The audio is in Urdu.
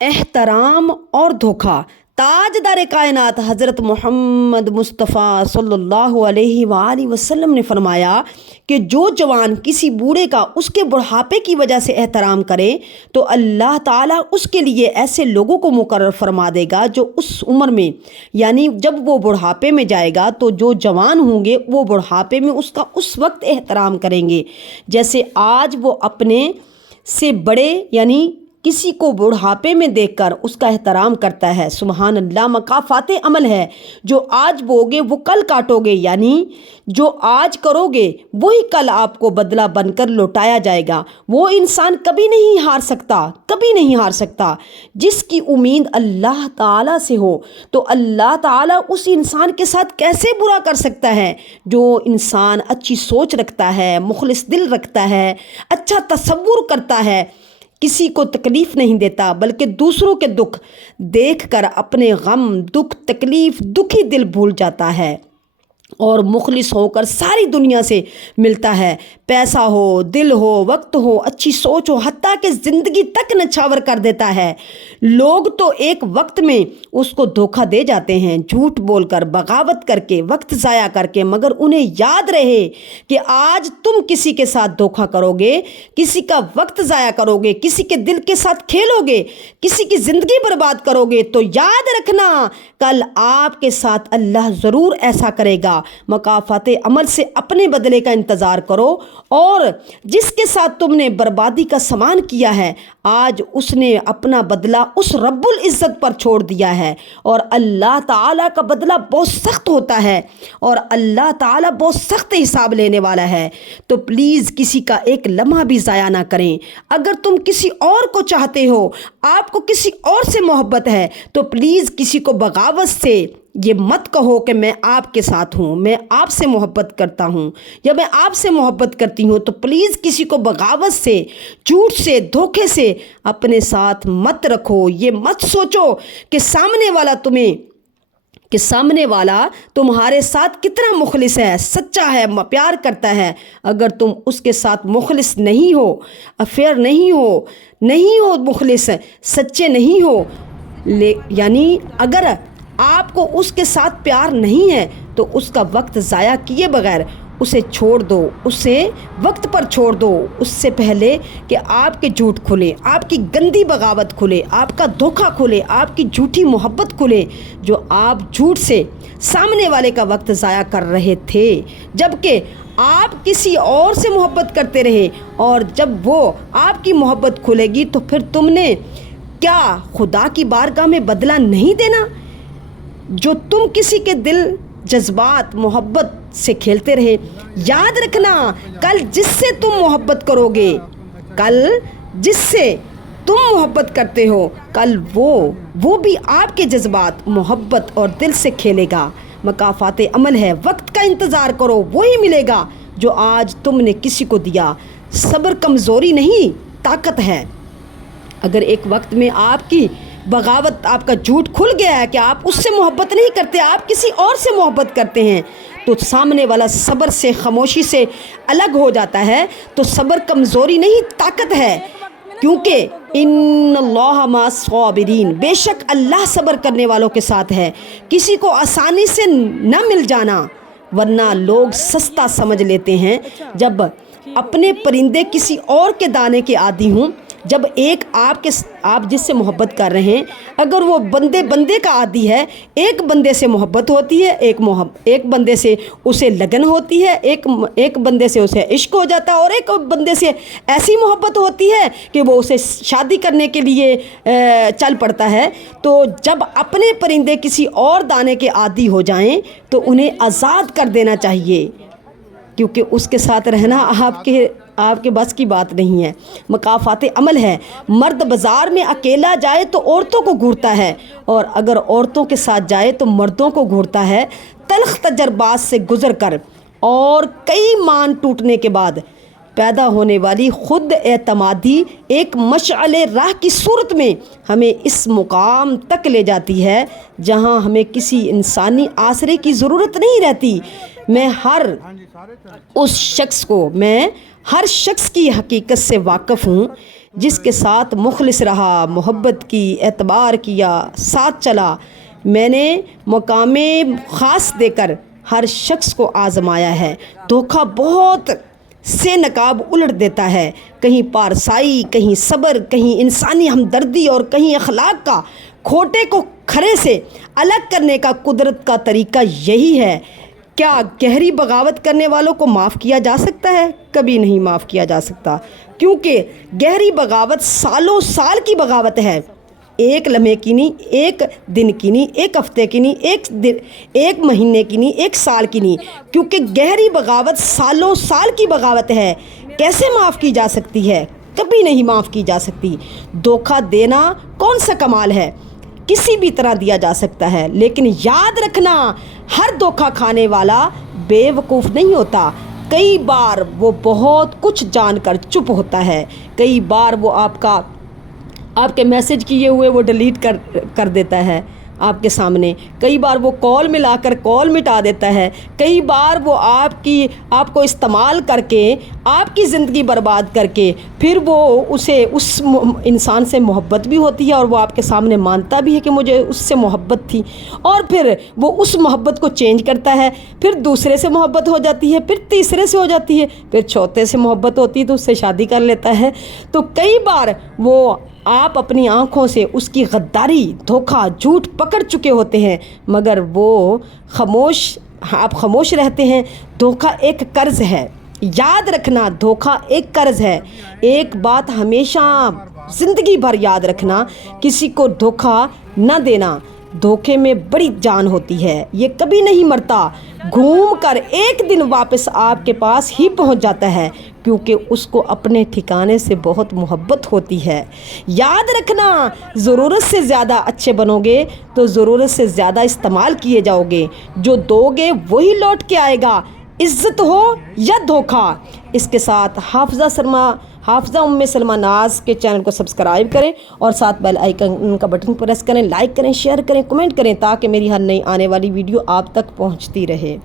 احترام اور دھوکا۔ تاجدار کائنات حضرت محمد مصطفیٰ صلی اللہ علیہ وآلہ وسلم نے فرمایا کہ جو جوان کسی بوڑھے کا اس کے بڑھاپے کی وجہ سے احترام کرے تو اللہ تعالیٰ اس کے لیے ایسے لوگوں کو مقرر فرما دے گا جو اس عمر میں، یعنی جب وہ بڑھاپے میں جائے گا تو جو جوان ہوں گے وہ بڑھاپے میں اس کا اس وقت احترام کریں گے جیسے آج وہ اپنے سے بڑے یعنی کسی کو بڑھاپے میں دیکھ کر اس کا احترام کرتا ہے۔ سبحان اللہ، مکافات عمل ہے۔ جو آج بوگے وہ کل کاٹو گے، یعنی جو آج کرو گے وہی کل آپ کو بدلہ بن کر لوٹایا جائے گا۔ وہ انسان کبھی نہیں ہار سکتا، کبھی نہیں ہار سکتا۔ جس کی امید اللہ تعالیٰ سے ہو تو اللہ تعالیٰ اس انسان کے ساتھ کیسے برا کر سکتا ہے؟ جو انسان اچھی سوچ رکھتا ہے، مخلص دل رکھتا ہے، اچھا تصور کرتا ہے، کسی کو تکلیف نہیں دیتا بلکہ دوسروں کے دکھ دیکھ کر اپنے غم، دکھ، تکلیف، دکھی دل بھول جاتا ہے اور مخلص ہو کر ساری دنیا سے ملتا ہے۔ پیسہ ہو، دل ہو، وقت ہو، اچھی سوچ ہو، حتیٰ کہ زندگی تک نچھاور کر دیتا ہے۔ لوگ تو ایک وقت میں اس کو دھوکہ دے جاتے ہیں، جھوٹ بول کر، بغاوت کر کے، وقت ضائع کر کے، مگر انہیں یاد رہے کہ آج تم کسی کے ساتھ دھوکہ کرو گے، کسی کا وقت ضائع کرو گے، کسی کے دل کے ساتھ کھیلو گے، کسی کی زندگی برباد کرو گے تو یاد رکھنا کل آپ کے ساتھ اللہ ضرور ایسا کرے گا۔ مکافات عمل سے اپنے بدلے کا انتظار کرو، اور جس کے ساتھ تم نے بربادی کا سامان کیا ہے آج اس نے اپنا بدلہ اس رب العزت پر چھوڑ دیا ہے، اور اللہ تعالیٰ کا بدلہ بہت سخت ہوتا ہے اور اللہ تعالیٰ بہت سخت حساب لینے والا ہے۔ تو پلیز کسی کا ایک لمحہ بھی ضائع نہ کریں۔ اگر تم کسی اور کو چاہتے ہو، آپ کو کسی اور سے محبت ہے تو پلیز کسی کو بغاوت سے یہ مت کہو کہ میں آپ کے ساتھ ہوں، میں آپ سے محبت کرتا ہوں یا میں آپ سے محبت کرتی ہوں۔ تو پلیز کسی کو بغاوت سے، جھوٹ سے، دھوکے سے اپنے ساتھ مت رکھو۔ یہ مت سوچو کہ سامنے والا تمہارے ساتھ کتنا مخلص ہے، سچا ہے، پیار کرتا ہے۔ اگر تم اس کے ساتھ مخلص نہیں ہو، افیئر نہیں ہو مخلص، سچے نہیں ہو، یعنی اگر آپ کو اس کے ساتھ پیار نہیں ہے تو اس کا وقت ضائع کیے بغیر اسے چھوڑ دو، اسے وقت پر چھوڑ دو، اس سے پہلے کہ آپ کے جھوٹ کھلے، آپ کی گندی بغاوت کھلے، آپ کا دھوکہ کھلے، آپ کی جھوٹی محبت کھلے، جو آپ جھوٹ سے سامنے والے کا وقت ضائع کر رہے تھے جبکہ آپ کسی اور سے محبت کرتے رہے، اور جب وہ آپ کی محبت کھلے گی تو پھر تم نے کیا خدا کی بارگاہ میں بدلہ نہیں دینا؟ جو تم کسی کے دل، جذبات، محبت سے کھیلتے رہے، یاد رکھنا کل جس سے تم محبت کرو گے، کل جس سے تم محبت کرتے ہو، کل وہ بھی آپ کے جذبات، محبت اور دل سے کھیلے گا۔ مکافات عمل ہے، وقت کا انتظار کرو، وہی ملے گا جو آج تم نے کسی کو دیا۔ صبر کمزوری نہیں، طاقت ہے۔ اگر ایک وقت میں آپ کی بغاوت، آپ کا جھوٹ کھل گیا ہے کہ آپ اس سے محبت نہیں کرتے، آپ کسی اور سے محبت کرتے ہیں، تو سامنے والا صبر سے، خاموشی سے الگ ہو جاتا ہے۔ تو صبر کمزوری نہیں، طاقت ہے، کیونکہ ان اللہ مع الصابرین، بے شک اللہ صبر کرنے والوں کے ساتھ ہے۔ کسی کو آسانی سے نہ مل جانا، ورنہ لوگ سستا سمجھ لیتے ہیں۔ جب اپنے پرندے کسی اور کے دانے کے عادی ہوں، جب ایک آپ جس سے محبت کر رہے ہیں اگر وہ بندے کا عادی ہے، ایک بندے سے محبت ہوتی ہے، ایک بندے سے اسے لگن ہوتی ہے، ایک بندے سے اسے عشق ہو جاتا ہے، اور ایک بندے سے ایسی محبت ہوتی ہے کہ وہ اسے شادی کرنے کے لیے چل پڑتا ہے۔ تو جب اپنے پرندے کسی اور دانے کے عادی ہو جائیں تو انہیں آزاد کر دینا چاہیے، کیونکہ اس کے ساتھ رہنا آپ کے بس کی بات نہیں ہے۔ مکافات عمل ہے، مرد بازار میں اکیلا جائے تو عورتوں کو گھورتا ہے، اور اگر عورتوں کے ساتھ جائے تو مردوں کو گھورتا ہے۔ تلخ تجربات سے گزر کر اور کئی مان ٹوٹنے کے بعد پیدا ہونے والی خود اعتمادی ایک مشعل راہ کی صورت میں ہمیں اس مقام تک لے جاتی ہے جہاں ہمیں کسی انسانی آسرے کی ضرورت نہیں رہتی۔ میں ہر شخص کی حقیقت سے واقف ہوں جس کے ساتھ مخلص رہا، محبت کی، اعتبار کیا، ساتھ چلا، میں نے مقام خاص دے کر ہر شخص کو آزمایا ہے۔ دھوکہ بہت سے نقاب الٹ دیتا ہے، کہیں پارسائی، کہیں صبر، کہیں انسانی ہمدردی اور کہیں اخلاق کا کھوٹے کو کھرے سے الگ کرنے کا قدرت کا طریقہ یہی ہے۔ کیا گہری بغاوت کرنے والوں کو معاف کیا جا سکتا ہے؟ کبھی نہیں معاف کیا جا سکتا، کیونکہ گہری بغاوت سالوں سال کی بغاوت ہے، ایک لمحے کی نہیں، ایک دن کی نہیں، ایک ہفتے کی نہیں، ایک مہینے کی نہیں، ایک سال کی نہیں، کیونکہ گہری بغاوت سالوں سال کی بغاوت ہے۔ کیسے معاف کی جا سکتی ہے؟ کبھی نہیں معاف کی جا سکتی۔ دھوکہ دینا کون سا کمال ہے؟ کسی بھی طرح دیا جا سکتا ہے، لیکن یاد رکھنا ہر دھوکہ کھانے والا بے وقوف نہیں ہوتا۔ کئی بار وہ بہت کچھ جان کر چپ ہوتا ہے، کئی بار وہ آپ کے میسج کیے ہوئے وہ ڈیلیٹ کر دیتا ہے آپ کے سامنے، کئی بار وہ کال ملا کر کال مٹا دیتا ہے، کئی بار وہ آپ کو استعمال کر کے آپ کی زندگی برباد کر کے پھر وہ اس انسان سے محبت بھی ہوتی ہے اور وہ آپ کے سامنے مانتا بھی ہے کہ مجھے اس سے محبت تھی، اور پھر وہ اس محبت کو چینج کرتا ہے، پھر دوسرے سے محبت ہو جاتی ہے، پھر تیسرے سے ہو جاتی ہے، پھر چوتھے سے محبت ہوتی ہے تو اس سے شادی کر لیتا ہے۔ تو کئی بار وہ آپ اپنی آنکھوں سے اس کی غداری، دھوکہ، جھوٹ پکڑ چکے ہوتے ہیں، مگر آپ خاموش رہتے ہیں۔ دھوکہ ایک قرض ہے، یاد رکھنا دھوکہ ایک قرض ہے۔ ایک بات ہمیشہ زندگی بھر یاد رکھنا، کسی کو دھوکہ نہ دینا۔ دھوکے میں بڑی جان ہوتی ہے، یہ کبھی نہیں مرتا، گھوم کر ایک دن واپس آپ کے پاس ہی پہنچ جاتا ہے، کیونکہ اس کو اپنے ٹھکانے سے بہت محبت ہوتی ہے۔ یاد رکھنا، ضرورت سے زیادہ اچھے بنو گے تو ضرورت سے زیادہ استعمال کیے جاؤ گے، جو دو گے وہی لوٹ کے آئے گا، عزت ہو یا دھوکہ۔ اس کے ساتھ حافظہ ام سلمہ ناز کے چینل کو سبسکرائب کریں اور ساتھ بیل آئیکن کا بٹن پریس کریں، لائک کریں، شیئر کریں، کمنٹ کریں، تاکہ میری ہر نئی آنے والی ویڈیو آپ تک پہنچتی رہے۔